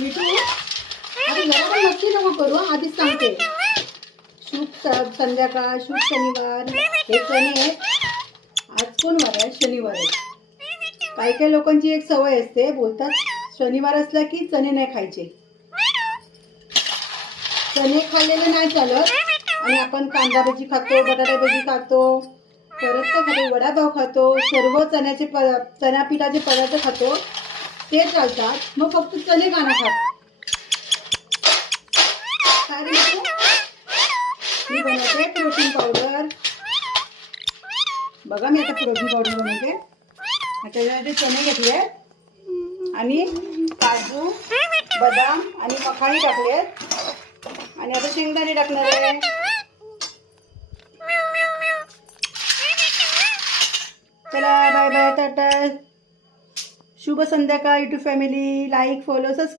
मिठू आता जरा पण मस्ती नको करू आधीच सांगते. शुभ संध्याकाळ, शुभ शनिवार. हे चणे आहेत. आज कोण वार आहे? शनिवार आहे. काही काही लोकांची एक सवय असते, बोलतात शनिवार असला की चणे नाही खायचे. चणे खाल्लेले नाही चालत. आणि आपण कांदा भजी खातो, बटाटा भजी खातो, परत काय खातो, वडापाव खातो, सर्व चण्या पिठाचे पदार्थ खातो, ते चालतात. मग फक्त चणे का नाही खात? काय रे मी बनवते प्रोटीन पावडर. बघा मी आता प्रोटीन पावडर बनवते. त्याच्यामध्ये चणे घेतले आणि काजू, बदाम आणि मखाणी टाकलेत आणि आता शेंगदाणे टाकणार आहे. चला बाय बाय, टाटा, शुभ संध्याकाळ. YouTube family, like, follow, subscribe.